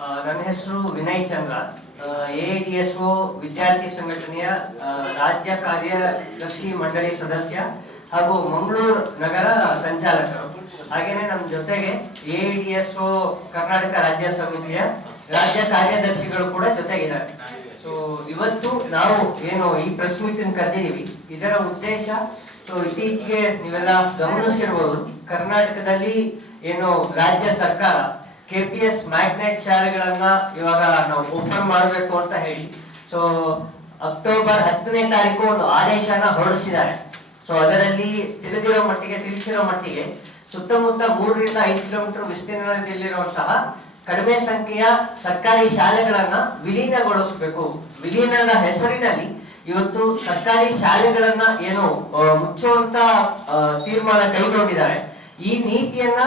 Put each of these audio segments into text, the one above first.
ನನ್ನ ಹೆಸರು ವಿನಯ್ ಚಂದ್ರ, ಎಐಡಿಎಸ್ಒ ವಿದ್ಯಾರ್ಥಿ ಸಂಘಟನೆಯ ರಾಜ್ಯ ಕಾರ್ಯದರ್ಶಿ ಮಂಡಳಿ ಸದಸ್ಯ ಹಾಗೂ ಮಂಗಳೂರು ನಗರ ಸಂಚಾಲಕರು. ಹಾಗೇನೆ ನಮ್ಮ ಜೊತೆಗೆ ಎಐಡಿಎಸ್ಒ ಕರ್ನಾಟಕ ರಾಜ್ಯ ಸಮಿತಿಯ ರಾಜ್ಯ ಕಾರ್ಯದರ್ಶಿಗಳು ಕೂಡ ಜೊತೆಗಿದ್ದಾರೆ. ಸೊ ಇವತ್ತು ನಾವು ಏನು ಈ ಪ್ರೆಸ್ ಮೀಟಿಂಗ್ ಕರೆದಿದ್ದೀವಿ, ಇದರ ಉದ್ದೇಶ ಇತ್ತೀಚೆಗೆ ನೀವೆಲ್ಲ ಗಮನಿಸಿರ್ಬೋದು, ಕರ್ನಾಟಕದಲ್ಲಿ ಏನು ರಾಜ್ಯ ಸರ್ಕಾರ KPS ಮ್ಯಾಗ್ನೆಟ್ ಶಾಲೆಗಳನ್ನ ಇವಾಗ ನಾವು ಓಪನ್ ಮಾಡಬೇಕು ಅಂತ ಹೇಳಿ ಅಕ್ಟೋಬರ್ 10ನೇ ತಾರೀಕು ಒಂದು ಆದೇಶನ ಹೊರಡಿಸಿದ್ದಾರೆ. ಸೊ ಅದರಲ್ಲಿ ತಿಳಿಸಿರೋ ಮಟ್ಟಿಗೆ ಸುತ್ತಮುತ್ತ 3 ರಿಂದ 5 ಕಿಲೋಮೀಟರ್ ವಿಸ್ತೀರ್ಣದಲ್ಲಿರುವಂತಹ ಕಡಿಮೆ ಸಂಖ್ಯೆಯ ಸರ್ಕಾರಿ ಶಾಲೆಗಳನ್ನ ವಿಲೀನಗೊಳಿಸಬೇಕು. ವಿಲೀನದ ಹೆಸರಿನಲ್ಲಿ ಇವತ್ತು ಸರ್ಕಾರಿ ಶಾಲೆಗಳನ್ನ ಏನು ಮುಚ್ಚುವಂತ ತೀರ್ಮಾನ ಕೈಗೊಂಡಿದ್ದಾರೆ. ಈ ನೀತಿಯನ್ನ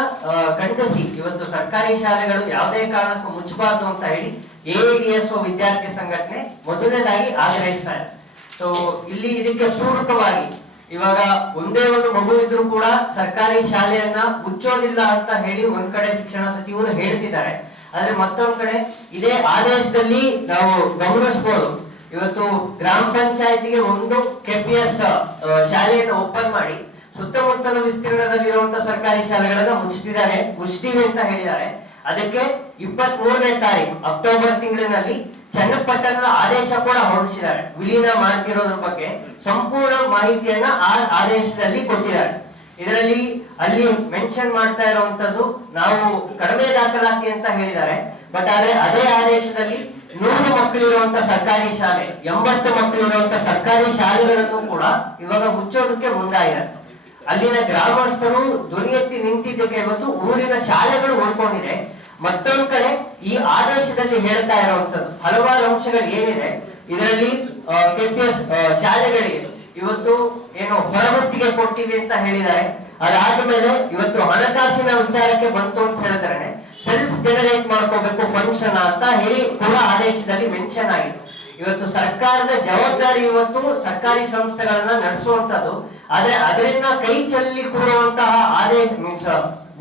ಖಂಡಿಸಿ ಇವತ್ತು ಸರ್ಕಾರಿ ಶಾಲೆಗಳು ಯಾವುದೇ ಕಾರಣಕ್ಕೂ ಮುಚ್ಚಬಾರ್ದು ಅಂತ ಹೇಳಿ ಎಐಡಿಎಸ್ಒ ವಿದ್ಯಾರ್ಥಿ ಸಂಘಟನೆ ಮೊದಲನೇದಾಗಿ ಆಗ್ರಹಿಸ್ತಾ ಇದೆ. ಸೊ ಇಲ್ಲಿ ಇದಕ್ಕೆ ಪೂರಕವಾಗಿ ಇವಾಗ ಒಂದೇ ಒಂದು ಮಗು ಇದ್ರೂ ಕೂಡ ಸರ್ಕಾರಿ ಶಾಲೆಯನ್ನ ಮುಚ್ಚೋದಿಲ್ಲ ಅಂತ ಹೇಳಿ ಒಂದ್ ಕಡೆ ಶಿಕ್ಷಣ ಸಚಿವರು ಹೇಳ್ತಿದ್ದಾರೆ. ಆದ್ರೆ ಮತ್ತೊಂದ್ ಕಡೆ ಇದೇ ಆದೇಶದಲ್ಲಿ ನಾವು ಗಮನಿಸಬಹುದು, ಇವತ್ತು ಗ್ರಾಮ ಪಂಚಾಯತಿಗೆ ಒಂದು KPS ಶಾಲೆಯನ್ನು ಓಪನ್ ಮಾಡಿ ಸುತ್ತಮುತ್ತಲ ವಿಸ್ತೀರ್ಣದಲ್ಲಿರುವಂತಹ ಸರ್ಕಾರಿ ಶಾಲೆಗಳನ್ನ ಮುಚ್ಚಿದ್ದೀವಿ ಅಂತ ಹೇಳಿದ್ದಾರೆ. ಅದಕ್ಕೆ 23ನೇ ತಾರೀಕು ಅಕ್ಟೋಬರ್ ತಿಂಗಳಿನಲ್ಲಿ ಚನ್ನಪಟ್ಟಣದ ಆದೇಶ ಕೂಡ ಹೊರಡಿಸಿದ್ದಾರೆ. ವಿಲೀನ ಮಾಡ್ತಿರೋದ್ರ ಬಗ್ಗೆ ಸಂಪೂರ್ಣ ಮಾಹಿತಿಯನ್ನ ಆ ಆದೇಶದಲ್ಲಿ ಕೊಟ್ಟಿದ್ದಾರೆ. ಇದರಲ್ಲಿ ಅಲ್ಲಿ ಮೆನ್ಷನ್ ಮಾಡ್ತಾ ಇರುವಂತದ್ದು ನಾವು ಕಡಿಮೆ ದಾಖಲಾತಿ ಅಂತ ಹೇಳಿದ್ದಾರೆ. ಬಟ್ ಆದ್ರೆ ಅದೇ ಆದೇಶದಲ್ಲಿ 100 ಮಕ್ಕಳಿರುವಂತ ಸರ್ಕಾರಿ ಶಾಲೆ, 80 ಮಕ್ಕಳಿರುವಂತ ಸರ್ಕಾರಿ ಶಾಲೆಗಳನ್ನು ಕೂಡ ಇವಾಗ ಮುಚ್ಚೋದಕ್ಕೆ ಮುಂದಾಗಿದೆ. ಅಲ್ಲಿನ ಗ್ರಾಮಸ್ಥರು ಧ್ವನಿ ಎತ್ತಿ ನಿಂತಿದ್ದಕ್ಕೆ ಇವತ್ತು ಊರಿನ ಶಾಲೆಗಳು ಉಳ್ಕೊಂಡಿದೆ. ಮತ್ತೊಂದು ಕಡೆ ಈ ಆದೇಶದಲ್ಲಿ ಹೇಳ್ತಾ ಇರುವಂತದ್ದು ಹಲವಾರು ಅಂಶಗಳು ಏನಿದೆ, ಇದರಲ್ಲಿ KPS ಶಾಲೆಗಳಿಗೆ ಇವತ್ತು ಏನು ಹೊರಗುತ್ತಿಗೆ ಕೊಡ್ತೀವಿ ಅಂತ ಹೇಳಿದ್ದಾರೆ. ಅದಾದ್ಮೇಲೆ ಇವತ್ತು ಹಣಕಾಸಿನ ವಿಚಾರಕ್ಕೆ ಬಂತು ಅಂತ ಹೇಳಿದ್ರೆ ಸೆಲ್ಫ್ ಜನರೇಟ್ ಮಾಡ್ಕೋಬೇಕು ಫಂಕ್ಷನ್ ಅಂತ ಹೇಳಿ ಕೂಡ ಆದೇಶದಲ್ಲಿ ಮೆನ್ಷನ್ ಆಗಿದೆ. ಇವತ್ತು ಸರ್ಕಾರದ ಜವಾಬ್ದಾರಿ ಇವತ್ತು ಸರ್ಕಾರಿ ಸಂಸ್ಥೆಗಳನ್ನ ನಡೆಸುವಂತದ್ದು. ಆದ್ರೆ ಅದರಿಂದ ಕೈ ಚೆಲ್ಲಿ ಕೂರುವಂತಹ ಆದೇಶ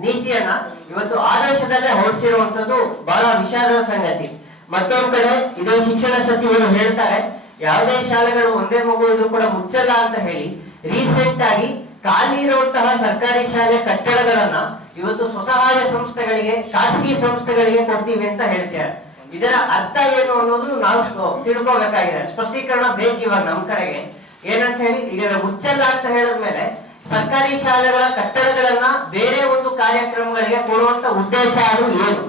ನೀತಿಯನ್ನ ಇವತ್ತು ಆದೇಶದಲ್ಲೇ ಹೊರಡಿಸಿರುವಂತದ್ದು ಬಹಳ ವಿಷಾದದ ಸಂಗತಿ. ಮತ್ತೊಂದು ಕಡೆ ಇದೇ ಶಿಕ್ಷಣ ಸಚಿವರು ಹೇಳ್ತಾರೆ ಯಾವುದೇ ಶಾಲೆಗಳು ಒಂದೇ ಮಗು ಇದು ಕೂಡ ಮುಚ್ಚಲ್ಲ ಅಂತ ಹೇಳಿ ರೀಸೆಂಟ್ ಆಗಿ ಖಾಲಿ ಇರುವಂತಹ ಸರ್ಕಾರಿ ಶಾಲೆ ಕಟ್ಟಡಗಳನ್ನ ಇವತ್ತು ಸ್ವಸಹಾಯ ಸಂಸ್ಥೆಗಳಿಗೆ, ಖಾಸಗಿ ಸಂಸ್ಥೆಗಳಿಗೆ ಕೊಡ್ತೀವಿ ಅಂತ ಹೇಳ್ತಾರೆ. ಇದರ ಅರ್ಥ ಏನು ಅನ್ನೋದು ನಾವು ತಿಳ್ಕೋಬೇಕಾಗಿದೆ. ಸ್ಪಷ್ಟೀಕರಣ ಬೇಕು ಇವಾಗ ನಮ್ ಕಡೆಗೆ. ಏನಂತ ಹೇಳಿ ಇದರ ಮುಚ್ಚಲ್ಲ ಅಂತ ಹೇಳಿದ್ಮೇಲೆ ಸರ್ಕಾರಿ ಶಾಲೆಗಳ ಕಟ್ಟಡಗಳನ್ನ ಬೇರೆ ಒಂದು ಕಾರ್ಯಕ್ರಮಗಳಿಗೆ ಕೊಡುವಂತ ಉದ್ದೇಶ ಅದು ಏನು?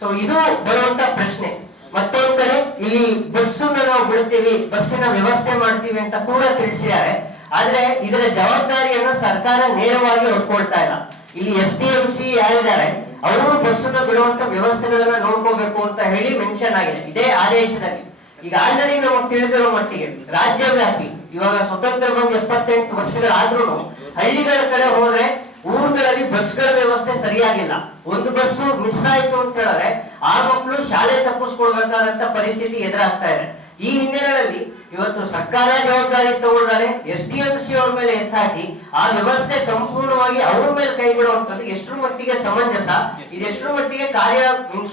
ಸೊ ಇದು ಬರುವಂತ ಪ್ರಶ್ನೆ. ಮತ್ತೊಂದು ಕಡೆ ಇಲ್ಲಿ ಬಸ್ಸನ್ನ ನಾವು ಬಿಡ್ತೀವಿ, ಬಸ್ಸಿನ ವ್ಯವಸ್ಥೆ ಮಾಡ್ತೀವಿ ಅಂತ ಕೂಡ ತಿಳಿಸಿದ್ದಾರೆ. ಆದ್ರೆ ಇದರ ಜವಾಬ್ದಾರಿಯನ್ನು ಸರ್ಕಾರ ನೇರವಾಗಿ ಹೊತ್ಕೊಳ್ತಾ ಇಲ್ಲ. ಇಲ್ಲಿ SDMC ಯಾರಿದ್ದಾರೆ ಅವರು ಬಸ್ಸನ್ನ ಬಿಡುವಂತ ವ್ಯವಸ್ಥೆಗಳನ್ನ ನೋಡ್ಕೋಬೇಕು ಅಂತ ಹೇಳಿ ಮೆನ್ಷನ್ ಆಗಿದೆ ಇದೇ ಆದೇಶದಲ್ಲಿ. ಈಗ ಆಲ್ರೆಡಿ ನಮಗೆ ತಿಳಿದಿರೋ ಮಟ್ಟಿಗೆ ರಾಜ್ಯವ್ಯಾಪಿ ಇವಾಗ ಸ್ವತಂತ್ರ ಬಂದು 78 ವರ್ಷಗಳಾದ್ರೂ ಹಳ್ಳಿಗಳ ಕಡೆ ಹೋದ್ರೆ ಊರುಗಳಲ್ಲಿ ಬಸ್ಗಳ ವ್ಯವಸ್ಥೆ ಸರಿಯಾಗಿಲ್ಲ. ಒಂದು ಬಸ್ಸು ಮಿಸ್ ಆಯ್ತು ಅಂತ ಹೇಳಿದ್ರೆ ಆ ಮಕ್ಕಳು ಶಾಲೆ ತಪ್ಪಿಸ್ಕೊಳ್ಬೇಕಾದಂತ ಪರಿಸ್ಥಿತಿ ಎದುರಾಗ್ತಾ ಇದೆ. ಈ ಹಿನ್ನೆಲೆಯಲ್ಲಿ ಇವತ್ತು ಸರ್ಕಾರ ಜವಾಬ್ದಾರಿ ತಗೊಳ್ತಾರೆ, SDMC ಅವ್ರ ಮೇಲೆ ಎತ್ತಾಕಿ ಆ ವ್ಯವಸ್ಥೆ ಸಂಪೂರ್ಣವಾಗಿ ಅವ್ರ ಮೇಲೆ ಕೈ ಬಿಡುವಂತದ್ದು ಎಷ್ಟರ ಮಟ್ಟಿಗೆ ಸಮಂಜಸ, ಇದೆಷ್ಟರ ಮಟ್ಟಿಗೆ ಕಾರ್ಯ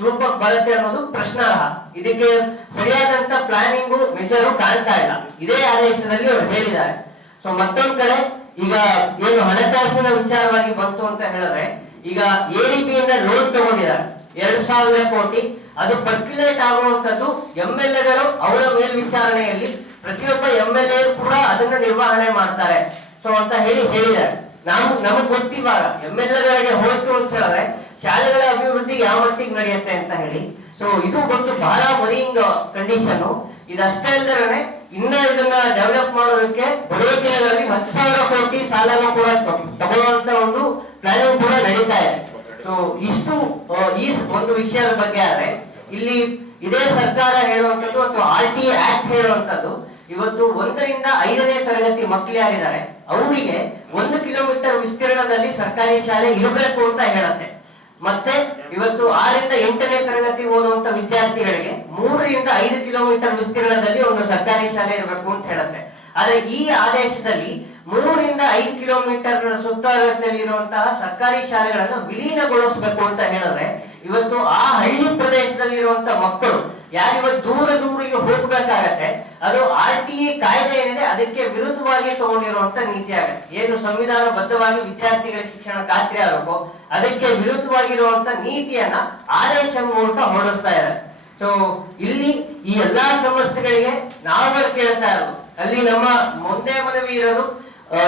ರೂಪಕ್ಕೆ ಬರುತ್ತೆ ಅನ್ನೋದು ಪ್ರಶ್ನಾರ್ಹ. ಇದಕ್ಕೆ ಸರಿಯಾದಂತ ಪ್ಲಾನಿಂಗು ಮೆಷರು ಕಾಣ್ತಾ ಇಲ್ಲ. ಇದೇ ಆದೇಶದಲ್ಲಿ ಅವ್ರು ಹೇಳಿದ್ದಾರೆ. ಸೊ ಮತ್ತೊಂದ್ ಕಡೆ ಈಗ ಏನು ಹಣಕಾಸಿನ ವಿಚಾರವಾಗಿ ಬಂತು ಅಂತ ಹೇಳಿದ್ರೆ ಈಗ ADB ಇಂದ ಲೋನ್ ತಗೊಂಡಿದ್ದಾರೆ 2,000 ಕೋಟಿ. ಅದು ಪರ್ಕ್ಯುಲೇಟ್ ಆಗುವಂತದ್ದು MLAಗಳು ಅವರ ಮೇಲ್ವಿಚಾರಣೆಯಲ್ಲಿ ಪ್ರತಿಯೊಬ್ಬ MLA ಕೂಡ ಅದನ್ನ ನಿರ್ವಹಣೆ ಮಾಡ್ತಾರೆ. ಸೊ ಅಂತ ಹೇಳಿದ್ದಾರೆ. ನಮಗ್ ಗೊತ್ತಿವಾಗ MLAಗಳಿಗೆ ಹೋಯ್ತು ಅಂತ ಹೇಳಿದ್ರೆ ಶಾಲೆಗಳ ಅಭಿವೃದ್ಧಿ ಯಾವ ಮಟ್ಟಿಗೆ ನಡೆಯುತ್ತೆ ಅಂತ ಹೇಳಿ. ಸೊ ಇದು ಬಂದು ಬಹಳ ವರಿಂಗ್ ಕಂಡೀಷನ್. ಇದಷ್ಟೇ ಅಲ್ಲದೆ ಇನ್ನ ಇದನ್ನ ಡೆವಲಪ್ ಮಾಡೋದಕ್ಕೆ ಬರುವ ದಿನಗಳಲ್ಲಿ 10,000 ಕೋಟಿ ಸಾಲನ ಕೂಡ ತಗೊಳ್ಳುವಂತ ಒಂದು ಪ್ಲಾನಿಂಗ್ ಕೂಡ ನಡೀತಾ ಇದೆ. ಸೊ ಇಷ್ಟು ಈ ಒಂದು ವಿಷಯದ ಬಗ್ಗೆ ಆದ್ರೆ ಇಲ್ಲಿ ಇದೇ ಸರ್ಕಾರ ಹೇಳುವಂತದ್ದು ಅಥವಾ RT ಆಕ್ಟ್ ಹೇಳುವಂತದ್ದು ಇವತ್ತು 1 ರಿಂದ 5ನೇ ತರಗತಿ ಮಕ್ಕಳು ಯಾರಿದ್ದಾರೆ ಅವರಿಗೆ 1 ಕಿಲೋಮೀಟರ್ ವಿಸ್ತೀರ್ಣದಲ್ಲಿ ಸರ್ಕಾರಿ ಶಾಲೆ ಇರಬೇಕು ಅಂತ ಹೇಳುತ್ತೆ. ಮತ್ತೆ ಇವತ್ತು 6 ರಿಂದ 8ನೇ ತರಗತಿ ಓದುವಂತ ವಿದ್ಯಾರ್ಥಿಗಳಿಗೆ 3 ರಿಂದ 5 ಕಿಲೋಮೀಟರ್ ವಿಸ್ತೀರ್ಣದಲ್ಲಿ ಒಂದು ಸರ್ಕಾರಿ ಶಾಲೆ ಇರಬೇಕು ಅಂತ ಹೇಳುತ್ತೆ. ಆದ್ರೆ ಈ ಆದೇಶದಲ್ಲಿ 3 ರಿಂದ 5 ಕಿಲೋಮೀಟರ್ ಸುತ್ತಳತೆಯಲ್ಲಿರುವಂತಹ ಸರ್ಕಾರಿ ಶಾಲೆಗಳನ್ನು ವಿಲೀನಗೊಳಿಸಬೇಕು ಅಂತ ಹೇಳಿದ್ರೆ ಇವತ್ತು ಆ ಹಳ್ಳಿ ಪ್ರದೇಶದಲ್ಲಿರುವಂತ ಮಕ್ಕಳು ಯಾರಿವತ್ತು ದೂರ ದೂರಿಗೆ ಹೋಗ್ಬೇಕಾಗತ್ತೆ, ಅದು RTE ಕಾಯ್ದೆ ಏನಿದೆ ಅದಕ್ಕೆ ವಿರುದ್ಧವಾಗಿ ತಗೊಂಡಿರುವಂತ ನೀತಿ ಆಗತ್ತೆ. ಏನು ಸಂವಿಧಾನಬದ್ಧವಾಗಿ ವಿದ್ಯಾರ್ಥಿಗಳ ಶಿಕ್ಷಣ ಖಾತ್ರಿ ಆಗಬೇಕು, ಅದಕ್ಕೆ ವಿರುದ್ಧವಾಗಿರುವಂತ ನೀತಿಯನ್ನ ಆದೇಶ ಮೂಲಕ ಹೊರಡಿಸ್ತಾ ಇದ್ದಾರೆ. ಸೊ ಇಲ್ಲಿ ಈ ಎಲ್ಲಾ ಸಮಸ್ಯೆಗಳಿಗೆ ನಾವುಗಳು ಕೇಳ್ತಾ ಇರೋದು, ಅಲ್ಲಿ ನಮ್ಮ ಮುಂದೆ ಮನವಿ ಇರೋದು,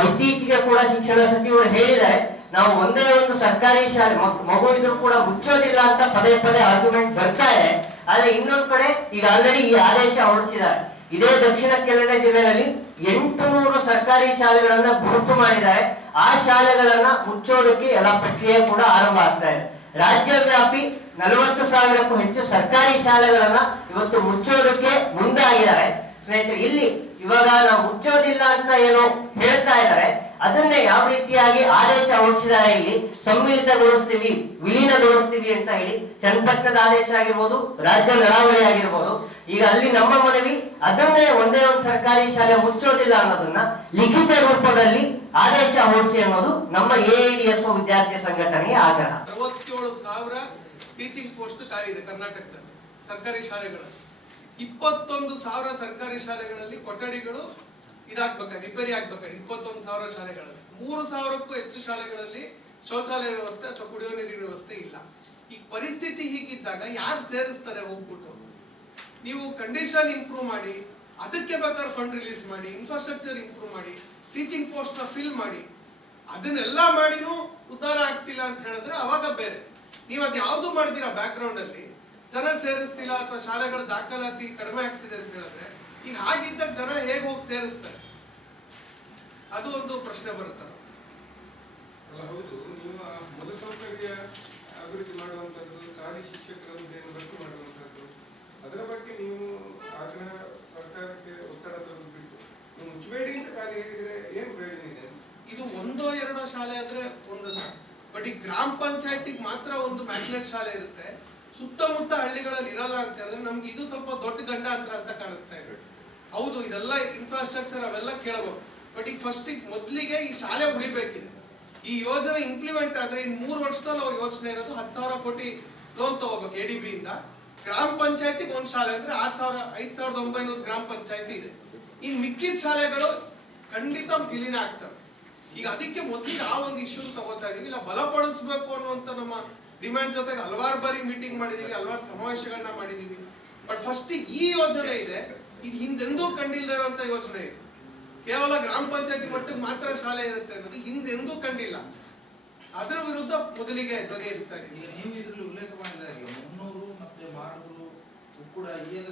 ಇತ್ತೀಚೆಗೆ ಕೂಡ ಶಿಕ್ಷಣ ಸಚಿವರು ಹೇಳಿದ್ದಾರೆ, ನಾವು ಒಂದೇ ಒಂದು ಸರ್ಕಾರಿ ಶಾಲೆ ಮಗು ಇದ್ರೂ ಕೂಡ ಮುಚ್ಚೋದಿಲ್ಲ ಅಂತ ಪದೇ ಪದೇ ಆರ್ಗ್ಯುಮೆಂಟ್ ಬರ್ತಾ ಇದೆ. ಆದ್ರೆ ಇನ್ನೊಂದು ಕಡೆ ಈಗ ಆಲ್ರೆಡಿ ಈ ಆದೇಶ ಹೊರಡಿಸಿದ್ದಾರೆ. ಇದೇ ದಕ್ಷಿಣ ಕನ್ನಡ ಜಿಲ್ಲೆಯಲ್ಲಿ 800 ಸರ್ಕಾರಿ ಶಾಲೆಗಳನ್ನ ಗುರುತು ಮಾಡಿದ್ದಾರೆ. ಆ ಶಾಲೆಗಳನ್ನ ಮುಚ್ಚೋದಕ್ಕೆ ಎಲ್ಲ ಪ್ರಕ್ರಿಯೆ ಕೂಡ ಆರಂಭ ಆಗ್ತಾ ಇದೆ. ರಾಜ್ಯವ್ಯಾಪಿ 40,000ಕ್ಕೂ ಹೆಚ್ಚು ಸರ್ಕಾರಿ ಶಾಲೆಗಳನ್ನ ಇವತ್ತು ಮುಚ್ಚೋದಕ್ಕೆ ಮುಂದಾಗಿದ್ದಾರೆ. ಸ್ನೇಹಿತರೆ, ಇಲ್ಲಿ ಇವಾಗ ನಾವು ಮುಚ್ಚೋದಿಲ್ಲ ಅಂತ ಏನೋ ಹೇಳ್ತಾ ಇದ್ದಾರೆ, ಅದನ್ನೇ ಯಾವ ರೀತಿಯಾಗಿ ಆದೇಶ ಹೊರಡಿಸಿದ್ದಾರೆ, ಇಲ್ಲಿ ಸಮ್ಮಿಳಿತಗೊಳಿಸ್ತೀವಿ, ವಿಲೀನಗೊಳಿಸ್ತೀವಿ ಅಂತ ಹೇಳಿ ಚನ್ನಪಟ್ಟಣದ ಆದೇಶ ಆಗಿರ್ಬೋದು, ರಾಜ್ಯ ನಡಾವಳಿ ಆಗಿರ್ಬೋದು. ಈಗ ಅಲ್ಲಿ ನಮ್ಮ ಮನವಿ ಅದನ್ನೇ ಒಂದೇ ಒಂದು ಸರ್ಕಾರಿ ಶಾಲೆ ಮುಚ್ಚೋದಿಲ್ಲ ಅನ್ನೋದನ್ನ ಲಿಖಿತ ರೂಪದಲ್ಲಿ ಆದೇಶ ಹೊರಡಿಸಿ ಅನ್ನೋದು ನಮ್ಮ AIDSO ವಿದ್ಯಾರ್ಥಿ ಸಂಘಟನೆಯ ಆಗ್ರಹ. 67,000 ಟೀಚಿಂಗ್ ಪೋಸ್ಟ್ ಖಾಲಿ ಇದೆ ಕರ್ನಾಟಕದಲ್ಲಿ ಸರ್ಕಾರಿ ಶಾಲೆಗಳು. 21,000 ಸರ್ಕಾರಿ ಶಾಲೆಗಳಲ್ಲಿ ಕೊಠಡಿಗಳು ಇದಾಗ್ಬೇಕಾದ್ರೆ ರಿಪೇರಿ ಆಗ್ಬೇಕಾದ್ರೆ 21,000 ಶಾಲೆಗಳಲ್ಲಿ 3,000ಕ್ಕೂ ಹೆಚ್ಚು ಶಾಲೆಗಳಲ್ಲಿ ಶೌಚಾಲಯ ವ್ಯವಸ್ಥೆ ಅಥವಾ ಕುಡಿಯುವ ನೀರಿನ ವ್ಯವಸ್ಥೆ ಇಲ್ಲ. ಈ ಪರಿಸ್ಥಿತಿ ಹೀಗಿದ್ದಾಗ ಯಾರು ಸೇರಿಸ್ತಾರೆ? ಹೋಗ್ಬಿಟ್ಟು ನೀವು ಕಂಡೀಷನ್ ಇಂಪ್ರೂವ್ ಮಾಡಿ, ಅದಕ್ಕೆ ಬೇಕಾದ್ರೆ ಫಂಡ್ ರಿಲೀಸ್ ಮಾಡಿ, ಇನ್ಫ್ರಾಸ್ಟ್ರಕ್ಚರ್ ಇಂಪ್ರೂವ್ ಮಾಡಿ, ಟೀಚಿಂಗ್ ಪೋಸ್ಟ್ ನ ಫಿಲ್ ಮಾಡಿ, ಅದನ್ನೆಲ್ಲ ಮಾಡಿನೂ ಉದ್ಧಾರ ಆಗ್ತಿಲ್ಲ ಅಂತ ಹೇಳಿದ್ರೆ ಅವಾಗ ಬೇರೆ. ನೀವು ಅದ್ ಯಾವ್ದು ಮಾಡಿದಿರಾ ಬ್ಯಾಕ್ ಗ್ರೌಂಡ್ ಅಲ್ಲಿ, ಜನ ಸೇರಿಸ್ತಿಲ್ಲ ಅಥವಾ ಶಾಲೆಗಳ ದಾಖಲಾತಿ ಕಡಿಮೆ ಆಗ್ತಿದೆ ಅಂತ ಹೇಳಿದ್ರೆ ಈಗ ಹಾಗಿದ್ದಾಗ ಜನ ಹೇಗೆ ಹೋಗಿ ಸೇರಿಸ್ತಾರೆ? ಅದು ಒಂದು ಪ್ರಶ್ನೆ ಬರುತ್ತಲ್ಲ. ಹೌದು, ನೀವು ಮೂಲಸೌಕರ್ಯ ಅಭಿವೃದ್ಧಿ ಮಾಡುವಂತದ್ದು, ಖಾಲಿ ಶಿಕ್ಷಕರನ್ನು ಭರ್ತಿ ಮಾಡುವಂತದ್ದು, ಅದರ ಬಗ್ಗೆ ನೀವು ಆಗ್ರಹ ಸರ್ಕಾರಕ್ಕೆ ಒತ್ತಡ ತರಬಿಟ್ಟು ನೀವು ಮುಚ್ಚಬೇಡಿ ಅಂತ ಖಾಲಿ ಹೇಳಿದ್ರೆ ಏನ್ ಪ್ರಯೋಜನ ಇದೆ? ಇದು 1-2 ಶಾಲೆ ಆದ್ರೆ ಒಂದು, ಬಟ್ ಈ ಗ್ರಾಮ ಪಂಚಾಯತಿಗೆ ಮಾತ್ರ ಒಂದು ಮ್ಯಾಗ್ನೆಟ್ ಶಾಲೆ ಇರುತ್ತೆ, ಸುತ್ತಮುತ್ತ ಹಳ್ಳಿಗಳಲ್ಲಿ ಇರಲ್ಲ ಅಂತ ಹೇಳಿದ್ರೆ ನಮ್ಗೆ ಇದು ಸ್ವಲ್ಪ ದೊಡ್ಡ ಗಂಡಾಂತರ ಅಂತ ಕಾಣಿಸ್ತಾ ಇದೆ. ಹೌದು, ಇದೆಲ್ಲ ಇನ್ಫ್ರಾಸ್ಟ್ರಕ್ಚರ್ ಅವೆಲ್ಲ ಕೇಳಬೇಕು, ಬಟ್ ಈಗ ಫಸ್ಟ್ ಮೊದಲಿಗೆ ಈ ಶಾಲೆ ಉಳಿಬೇಕಿದೆ. ಈ ಯೋಜನೆ ಇಂಪ್ಲಿಮೆಂಟ್ ಆದ್ರೆ ಇನ್ 3 ವರ್ಷದಲ್ಲಿ ಅವ್ರ ಯೋಚನೆ ಇರೋದು 10,000 ಕೋಟಿ ಲೋನ್ ತಗೋಬೇಕು ADB ಇಂದ. ಗ್ರಾಮ ಪಂಚಾಯತಿಗೆ ಒಂದು ಶಾಲೆ ಅಂದ್ರೆ 5,900 ಗ್ರಾಮ ಪಂಚಾಯತಿ ಇದೆ. ಇನ್ ಮಿಕ್ಕಿದ ಶಾಲೆಗಳು ಖಂಡಿತ ವಿಲೀನ ಆಗ್ತವೆ. ಈಗ ಅದಕ್ಕೆ ಮೊದಲಿಗೆ ಆ ಒಂದು ಇಶ್ಯೂ ತಗೋತಾ ಇದೀವಿ, ಇಲ್ಲ ಬಲಪಡಿಸಬೇಕು ಅನ್ನುವಂತ ನಮ್ಮ ಡಿಮ್ಯಾಂಡ್ ಜೊತೆಗೆ ಹಲವಾರು ಬಾರಿ ಮೀಟಿಂಗ್ ಮಾಡಿದೀವಿ, ಹಲವಾರು ಸಮಾವೇಶಗಳನ್ನ ಮಾಡಿದೀವಿ. ಬಟ್ ಫಸ್ಟ್ ಈ ಯೋಜನೆ ಇದೆ, ಇದು ಹಿಂದೆಂದೂ ಕಂಡಿಲ್ಲದೆ ಇರುವಂತ ಯೋಜನೆ ಇದೆ. ಕೇವಲ ಗ್ರಾಮ ಪಂಚಾಯತಿ ಮಟ್ಟಕ್ಕೆ ಮಾತ್ರ ಶಾಲೆ ಇರುತ್ತೆ ಅನ್ನೋದು ಹಿಂದೆಂದೂ ಕಂಡಿಲ್ಲ. ಅದರ ವಿರುದ್ಧ ಮೊದಲಿಗೆ ಧ್ವನಿ ಎತ್ತಾ ಇದ್ದೀವಿ. ನೀವು ಇದರಲ್ಲಿ ಉಲ್ಲೇಖ ಮಾಡಿದಾಗೆ 300 ಮತ್ತೆ ಮಾಡೂರು ಕೂಡ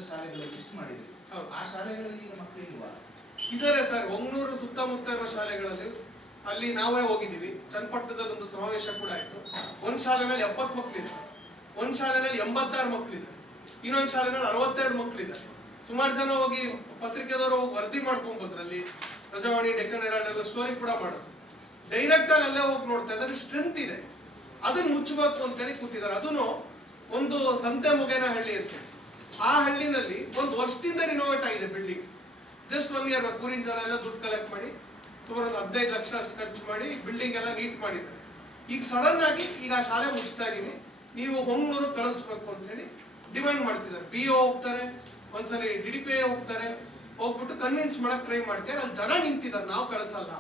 ಶಾಲೆಗಳ ಲಿಸ್ಟ್ ಮಾಡಿದ್ರಿ. ಆ ಶಾಲೆಗಳಲ್ಲಿ ಈಗ ಮಕ್ಕಳು ಇಲ್ವಾ? ಇದಾರೆ ಸರ್, ಹೊಂಗನೂರು ಸುತ್ತಮುತ್ತ ಇರೋ ಶಾಲೆಗಳಲ್ಲಿ ಅಲ್ಲಿ ನಾವೇ ಹೋಗಿದ್ದೀವಿ. ಚನ್ನಪಟ್ಟಣದಲ್ಲಿ ಒಂದು ಸಮಾವೇಶ ಕೂಡ ಆಯ್ತು. ಒಂದ್ ಶಾಲೆನಲ್ಲಿ 70 ಮಕ್ಕಳಿದೆ, ಒಂದ್ ಶಾಲೆನಲ್ಲಿ 86 ಮಕ್ಕಳಿದೆ, ಇನ್ನೊಂದ್ ಶಾಲೆನಲ್ಲಿ 62 ಮಕ್ಕಳಿದೆ. ಸುಮಾರು ಜನ ಹೋಗಿ ಪತ್ರಿಕೆದವರು ಹೋಗಿ ವರದಿ ಮಾಡ್ಕೊಂಡ್ ಬಂದ್ರಲ್ಲಿ, ಪ್ರಜಾವಾಣಿ, ಡೆಕ್ಕನ್ ಹೆರಾಲ್ಡ್ ಎಲ್ಲ ಸ್ಟೋರಿ ಕೂಡ ಮಾಡೋದು. ಡೈರೆಕ್ಟ್ ಆಗಿ ಅಲ್ಲೇ ಹೋಗಿ ನೋಡ್ತಾ ಇದ್ದಾರೆ, ಸ್ಟ್ರೆಂತ್ ಇದೆ, ಅದನ್ನ ಮುಚ್ಚಬೇಕು ಅಂತೇಳಿ ಕೂತಿದ್ದಾರೆ. ಅದನ್ನು ಒಂದು ಸಂತೆ ಮೊಗೇನಹಳ್ಳಿ ಅಂತ, ಆ ಹಳ್ಳಿನಲ್ಲಿ 1 ವರ್ಷದಿಂದ ರಿನೋವೇಟ್ ಆಗಿದೆ ಬಿಲ್ಡಿಂಗ್. ಜಸ್ಟ್ 1 ಇಯರ್ ಊರಿನ ಜನ ಎಲ್ಲ ದುಡ್ಡು ಕಲೆಕ್ಟ್ ಮಾಡಿ ಸುಮಾರು 15 ಲಕ್ಷ ಅಷ್ಟು ಖರ್ಚು ಮಾಡಿ ಬಿಲ್ಡಿಂಗ್ ಎಲ್ಲ ನೀಟ್ ಮಾಡಿದ್ದಾರೆ. ಈಗ ಸಡನ್ ಆಗಿ ಈಗ ಆ ಶಾಲೆ ಮುಗಿಸ್ತಾ ಇದೀವಿ, ನೀವು ಹೊಂಗನೂರು ಕಳಿಸ್ಬೇಕು ಅಂತ ಹೇಳಿ ಡಿಮ್ಯಾಂಡ್ ಮಾಡ್ತಿದ್ದಾರೆ. BO ಹೋಗ್ತಾರೆ, ಒಂದ್ಸರಿ DDPA ಹೋಗ್ತಾರೆ, ಹೋಗ್ಬಿಟ್ಟು ಕನ್ವಿನ್ಸ್ ಮಾಡಕ್ ಟ್ರೈ ಮಾಡ್ತಾರೆ. ಅಲ್ಲಿ ಜನ ನಿಂತಿದ್ದಾರೆ, ನಾವು ಕಳಿಸಲ್ಲ,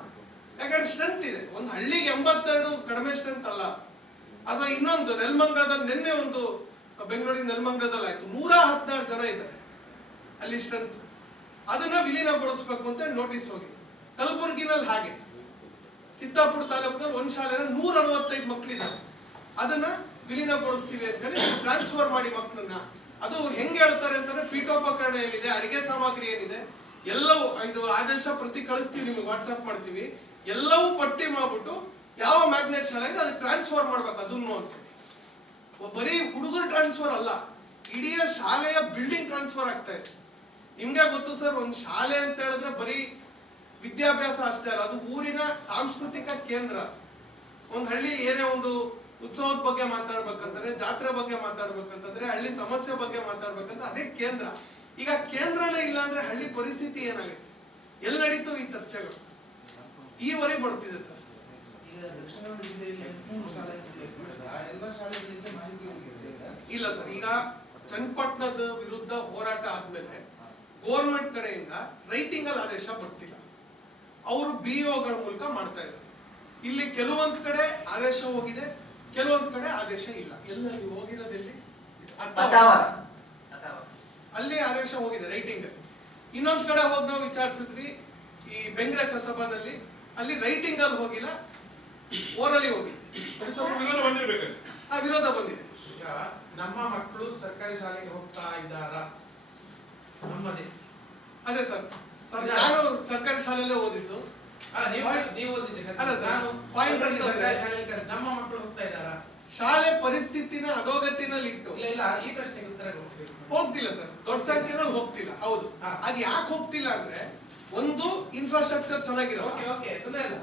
ಯಾಕಂದ್ರೆ ಸ್ಟ್ರೆಂತ್ ಇದೆ. ಒಂದು ಹಳ್ಳಿಗೆ 82 ಕಡಿಮೆ ಸ್ಟ್ರೆಂತ್ ಅಲ್ಲ. ಅಥವಾ ಇನ್ನೊಂದು ನೆಲಮಂಗಲದಲ್ಲಿ ನಿನ್ನೆ ಒಂದು ಬೆಂಗಳೂರಿನ ನೆಲಮಂಗಲದಲ್ಲಿ ಆಯ್ತು, 116 ಜನ ಇದ್ದಾರೆ ಅಲ್ಲಿ ಸ್ಟ್ರೆಂತ್. ಅದನ್ನ ವಿಲೀನಗೊಳಿಸ್ಬೇಕು ಅಂತ ನೋಟಿಸ್ ಹೋಗಿ. ಕಲಬುರಗಿನಲ್ಲಿ ಹಾಗೆ, ಸಿದ್ದಾಪುರ ತಾಲೂಕಿನಲ್ಲಿ ಒಂದು ಶಾಲೆಯಲ್ಲಿ 165 ಮಕ್ಕಳಿದ್ದಾರೆ, ಅದನ್ನ ವಿಲೀನಗೊಳಿಸ್ತೀವಿ ಅಂತ ಹೇಳಿ ಟ್ರಾನ್ಸ್ಫರ್ ಮಾಡಿ ಮಕ್ಕಳನ್ನ. ಅದು ಹೆಂಗ್ ಹೇಳ್ತಾರೆ ಅಂತಂದ್ರೆ ಪೀಠೋಪಕರಣ ಏನಿದೆ, ಅಡಿಗೆ ಸಾಮಗ್ರಿ ಏನಿದೆ ಎಲ್ಲವೂ, ಇದು ಆದೇಶ ಪ್ರತಿ ಕಳಿಸ್ತೀವಿ, ನಿಮ್ಗೆ ವಾಟ್ಸ್ಆಪ್ ಮಾಡ್ತೀವಿ, ಎಲ್ಲವೂ ಪಟ್ಟಿ ಮಾಡ್ಬಿಟ್ಟು ಯಾವ ಮ್ಯಾಗ್ನೆಟ್ ಶಾಲೆ ಇದೆ ಅದಕ್ಕೆ ಟ್ರಾನ್ಸ್ಫರ್ ಮಾಡ್ಬೇಕು ಅದನ್ನು ಅಂತ. ಬರೀ ಹುಡುಗರು ಟ್ರಾನ್ಸ್ಫರ್ ಅಲ್ಲ, ಇಡೀ ಶಾಲೆಯ ಬಿಲ್ಡಿಂಗ್ ಟ್ರಾನ್ಸ್ಫರ್ ಆಗ್ತಾ ಇದೆ. ನಿಮ್ಗೆ ಗೊತ್ತು ಸರ್, ಒಂದು ಶಾಲೆ ಅಂತ ಹೇಳಿದ್ರೆ ಬರೀ ವಿದ್ಯಾಭ್ಯಾಸ ಅಷ್ಟೇ ಅಲ್ಲ, ಅದು ಊರಿನ ಸಾಂಸ್ಕೃತಿಕ ಕೇಂದ್ರ. ಒಂದು ಹಳ್ಳಿ ಏನೇ ಒಂದು ಉತ್ಸವದ ಬಗ್ಗೆ ಮಾತಾಡ್ಬೇಕಂತಂದ್ರೆ, ಜಾತ್ರೆ ಬಗ್ಗೆ ಮಾತಾಡ್ಬೇಕಂತಂದ್ರೆ, ಹಳ್ಳಿ ಸಮಸ್ಯೆ ಬಗ್ಗೆ ಮಾತಾಡ್ಬೇಕಂದ್ರೆ ಅದೇ ಕೇಂದ್ರ. ಈಗ ಕೇಂದ್ರನೇ ಇಲ್ಲ ಅಂದ್ರೆ ಹಳ್ಳಿ ಪರಿಸ್ಥಿತಿ ಏನಾಗುತ್ತೆ? ಎಲ್ಲಿ ನಡೀತು ಈ ಚರ್ಚೆಗಳು? ಈವರೆಗೆ ಬರ್ತಿದೆ ಸರ್. ಈಗ ದಕ್ಷಿಣ ಕನ್ನಡ ಜಿಲ್ಲೆಯಲ್ಲಿ 800 ಶಾಲೆ ಉಲ್ಲೇಖ ಮಾಡಿದ್ರೆ ಆ ಎಲ್ಲ ಶಾಲೆಗಳಿಂದ ಮಾಹಿತಿ ಹೋಗಿದೆ ಈಗ? ಇಲ್ಲ ಸರ್, ಈಗ ಚನ್ನಪಟ್ಟಣದ ವಿರುದ್ಧ ಹೋರಾಟ ಆದ್ಮೇಲೆ ಗೌರ್ಮೆಂಟ್ ಕಡೆಯಿಂದ ರೈಟಿಂಗ್ ಅಲ್ಲಿ ಆದೇಶ ಬರ್ತಿಲ್ಲ, ಅವರು ಬಿಇಒಗಳ ಮೂಲಕ ಮಾಡ್ತಾ ಇದ್ದಾರೆ. ಇಲ್ಲಿ ಕೆಲವೊಂದ್ ಕಡೆ ಆದೇಶ ಹೋಗಿದೆ, ಕೆಲವೊಂದ್ ಕಡೆ ಆದೇಶ ಇಲ್ಲ. ಎಲ್ಲ ನೀವು ಹೋಗಿರೋದೆಲ್ಲಿ? ಅಲ್ಲಿ ಆದೇಶ ಹೋಗಿದೆ ರೈಟಿಂಗ್. ಇನ್ನೊಂದ್ ಕಡೆ ಹೋಗಿ ನಾವು ವಿಚಾರಿಸಿದ್ವಿ, ಈ ಬೆಂಗ್ರೆ ಕಸಬನಲ್ಲಿ, ಅಲ್ಲಿ ರೈಟಿಂಗ್ ಅಲ್ಲಿ ಹೋಗಿಲ್ಲ, ಓರಲಿ ಹೋಗಿದೆ. ಆ ವಿರೋಧ ಬಂದಿದೆ. ಈಗ ನಮ್ಮ ಮಕ್ಕಳು ಸರ್ಕಾರಿ ಶಾಲೆಗೆ ಹೋಗ್ತಾ ಇದ್ದಾರಾ? ನಮ್ಮದೇ. ಅದೇ ಸರ್, ನಾನು ಸರ್ಕಾರಿ ಶಾಲೆಯಲ್ಲೇ ಓದಿದ್ದು. ಅಲ್ಲ, ನೀವು ಓದಿದ್ದೆ. ಅಲ್ಲ ಸರ್, ನಾನು ಪಾಯಿಂಟ್ ಸರ್ಕಾರಿ ಶಾಲೆಗೆ ನಮ್ಮ ಮಕ್ಕಳು ಹೋಗ್ತಾ ಇದ್ದಾರಾ? ಶಾಲೆ ಪರಿಸ್ಥಿತಿನ ಅಧೋಗತಿನಲ್ಲಿ ಇಟ್ಟು ಇಲ್ಲ, ಈ ಪ್ರಶ್ನೆಗೆ ಉತ್ತರ ಕೊಡ್ಬೇಕು. ಹೋಗ್ತಿಲ್ಲ ಸರ್, ದೊಡ್ಡ ಸಂಖ್ಯೆನಲ್ಲಿ ಹೋಗ್ತಿಲ್ಲ. ಹೌದು, ಅದ್ ಯಾಕೆ ಹೋಗ್ತಿಲ್ಲ ಅಂದ್ರೆ ಒಂದು ಇನ್ಫ್ರಾಸ್ಟ್ರಕ್ಚರ್ ಚೆನ್ನಾಗಿರೋ. ಓಕೆ, ತೊಂದರೆ ಇಲ್ಲ,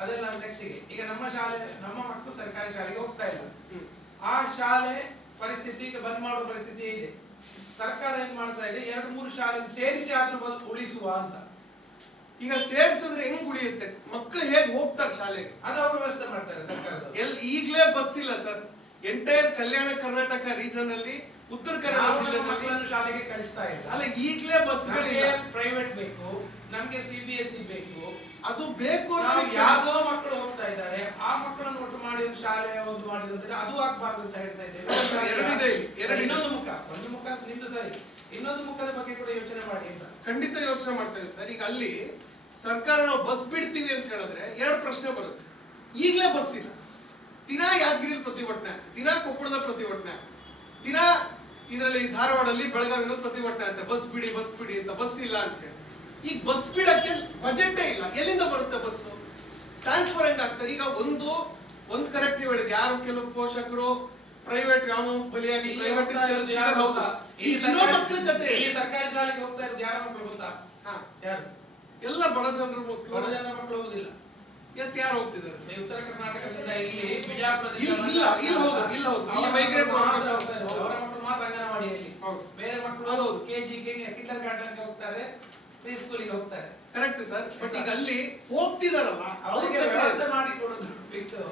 ಅದೆಲ್ಲ ನೆಕ್ಸ್ಟಿಗೆ. ಈಗ ನಮ್ಮ ಮಕ್ಕಳು ಸರ್ಕಾರಿ ಶಾಲೆಗೆ ಹೋಗ್ತಾ ಇಲ್ಲ, ಆ ಶಾಲೆ ಪರಿಸ್ಥಿತಿ ಈಗ ಬಂದ್ ಮಾಡೋ ಪರಿಸ್ಥಿತಿ ಇದೆ. ಸರ್ಕಾರ ಏನ್ ಮಾಡ್ತಾ ಇದೆ, 2-3 ಶಾಲೆ ಸೇರಿಸಿ ಆದ್ರೂ ಉಳಿಸುವ ಅಂತ. ಈಗ ಸೇರ್ಸಿದ್ರೆ ಹೆಂಗ್ ಉಳಿಯುತ್ತೆ? ಮಕ್ಕಳು ಹೇಗ್ ಹೋಗ್ತಾರೆ ಶಾಲೆಗೆ? ಅದು ಅವರು ವ್ಯವಸ್ಥೆ ಮಾಡ್ತಾರೆ ಸರ್ಕಾರದವರು. ಈಗಲೇ ಬಸ್ ಇಲ್ಲ sir. Entire Kalyana Karnataka region ಅಲ್ಲಿ, ಉತ್ತರ ಕನ್ನಡ ಜಿಲ್ಲೆಯಲ್ಲಿ ಶಾಲೆಗೆ ಕಳಿಸ್ತಾ ಇಲ್ಲ. ಅಲ್ಲ, ಈಗಲೇ ಬಸ್ಗಳಿಲ್ಲ. ಪ್ರೈವೇಟ್ ಬೇಕು, ನಮ್ಗೆ CBSE ಬೇಕು. ಅದು ಬೇಕು. ಯಾವ್ದೋ ಮಕ್ಕಳು ಹೋಗ್ತಾ ಇದ್ದಾರೆ, ಆ ಮಕ್ಕಳನ್ನು ಒಟ್ಟು ಮಾಡಿ ಶಾಲೆ ಒಂದು ಮಾಡಿದ್ರೆ ಅದು ಆಗ್ಬಾರ್ದು ಅಂತ ಹೇಳ್ತಾ ಇದ್ದೇವೆ. ಇನ್ನೊಂದು ಮುಖ, ಒಂದು ಮುಖ ನಿಮ್ದು ಸರಿ, ಇನ್ನೊಂದು ಮುಖದ ಬಗ್ಗೆ ಕೂಡ ಯೋಚನೆ ಮಾಡಿ ಅಂತ. ಖಂಡಿತ ಯೋಚನೆ ಮಾಡ್ತೇವೆ ಸರ್. ಈಗ ಅಲ್ಲಿ ಸರ್ಕಾರ ನಾವು ಬಸ್ ಬಿಡ್ತೀವಿ ಅಂತ ಹೇಳಿದ್ರೆ 2 ಪ್ರಶ್ನೆ ಬರುತ್ತೆ. ಈಗಲೇ ಬಸ್ ಇಲ್ಲ, ದಿನಾ ಯಾದಗಿರಿ ಪ್ರತಿಭಟನೆ ಆಗ್ತದೆ, ದಿನಾ ಕೊಪ್ಪಳದ ಪ್ರತಿಭಟನೆ ಆಗ್ತದೆ, ದಿನಾ ಇದರಲ್ಲಿ ಧಾರವಾಡಲ್ಲಿ ಬೆಳಗಾವಿನಲ್ಲಿ ಪ್ರತಿಭಟನೆ ಆಗ್ತದೆ, ಬಸ್ ಬಿಡಿ ಅಂತ. ಬಸ್ ಇಲ್ಲ ಅಂತ ಹೇಳಿ. ಈಗ ಬಸ್ ಬಿಡಕ್ಕೆ ಬಜೆಟೇ ಇಲ್ಲ, ಎಲ್ಲಿಂದ ಬರುತ್ತೆ ಬಸ್? ಟ್ರಾನ್ಸ್ಫರ್ ಹೆಂಗ್ ಆಗ್ತಾರೆ? ಈಗ ಒಂದು ಕರೆಕ್ಟ್ ನೀವು ಹೇಳಿದ್ರೆ, ಯಾರು ಕೆಲವು ಪೋಷಕರು ಪ್ರೈವೇಟ್ ಬಲಿಯಾಗಿ ಪ್ರೈವೇಟ್ ಈ ಸರ್ಕಾರಿ ಶಾಲೆಗೆ ಹೋಗ್ತಾ ಇರೋದು ಯಾರ ಮಕ್ಕಳು ಗೊತ್ತಾ? ಯಾರು? ಎಲ್ಲ ಬಡ ಜನರ ಮಕ್ಕಳು. ಬಡ ಜನರ ಮಕ್ಕಳು ಹೋಗುದಿಲ್ಲ. ಯಾರು ಹೋಗ್ತಿದ್ದಾರೆ? ಉತ್ತರ ಕರ್ನಾಟಕದಿಂದ ಇಲ್ಲಿ ಬಿಜಾಪುರದಿಂದ ಮೈಗ್ರೇಟ್ ಅವರ ಮಕ್ಕಳು ಮಾತ್ರ ಅಂಗನವಾಡಿಯಲ್ಲಿ, ಬೇರೆ ಮಕ್ಕಳು KG ಕಿಂಡರ್ ಗಾರ್ಡನ್ಗೆ ಹೋಗ್ತಾರೆ, ಪ್ರೀ ಸ್ಕೂಲಿಗೆ ಹೋಗ್ತಾರೆ. ಕರೆಕ್ಟ್ ಸರ್, ಬಟ್ ಈಗ ಅಲ್ಲಿ ಹೋಗ್ತಿದಾರಲ್ಲ, ಅವರಿಗೆ ವ್ಯವಸ್ಥೆ ಮಾಡಿ ಕೊಡೋದು ಬಿಟ್ಟು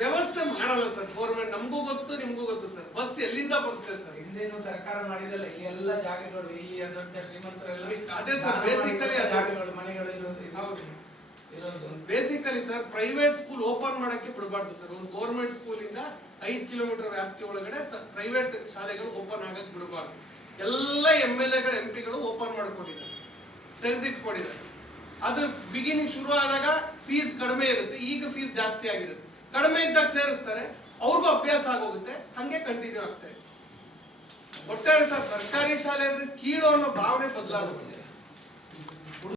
ವ್ಯವಸ್ಥೆ ಮಾಡಲ್ಲ ಸರ್ ಗೌರ್ಮೆಂಟ್. ನಮಗೂ ಗೊತ್ತು, ನಿಮ್ಗೂ ಗೊತ್ತು ಸರ್, ಬಸ್ ಎಲ್ಲಿಂದ ಬರುತ್ತೆ ಸರ್? ಹಿಂದೇನು ಸರ್ಕಾರ ಮಾಡಿದಲ್ಲ, ಈ ಎಲ್ಲ ಜಾಗಗಳು ಇಲ್ಲಿ ದೊಡ್ಡ ಶ್ರೀಮಂತರೆಲ್ಲ ಅದೇ ಸರ್, ಬೇಸಿಕಲಿ ಜಾಗಗಳು, ಮನೆಗಳು ಇರೋದು. Basically sir, private school open ಮಾಡಕ್ಕೆ ಬಿಡಬಾರ್ದು ಸರ್. ಒಂದು ಗೌರ್ಮೆಂಟ್ ಸ್ಕೂಲ್ ಇಂದ 5 ಕಿಲೋಮೀಟರ್ ವ್ಯಾಪ್ತಿ ಒಳಗಡೆ ಪ್ರೈವೇಟ್ ಶಾಲೆಗಳು ಓಪನ್ ಆಗಕ್ಕೆ ಬಿಡಬಾರ್ದು. ಎಲ್ಲ MLAಗಳು MP ಗಳು ಓಪನ್ ಮಾಡ್ಕೊಂಡಿದ್ದಾರೆ, ತೆಗೆದಿಟ್ಕೊಂಡಿದ್ದಾರೆ. ಅದು ಬಿಗಿನಿಂಗ್ ಶುರು ಆದಾಗ ಫೀಸ್ ಕಡಿಮೆ ಇರುತ್ತೆ, ಈಗ ಫೀಸ್ ಜಾಸ್ತಿ ಆಗಿರುತ್ತೆ. ಕಡಿಮೆ ಇದ್ದಾಗ ಸೇರಿಸ್ತಾರೆ, ಅವ್ರಿಗೂ ಅಭ್ಯಾಸ ಆಗೋಗುತ್ತೆ, ಹಂಗೆ ಕಂಟಿನ್ಯೂ ಆಗ್ತಾ ಇದೆ. ಒಟ್ಟಾರೆ ಸರ್, ಸರ್ಕಾರಿ ಶಾಲೆ ಅಂದ್ರೆ ಕೀಳು ಅನ್ನೋ ಭಾವನೆ ಬದಲಾಗುತ್ತೆ.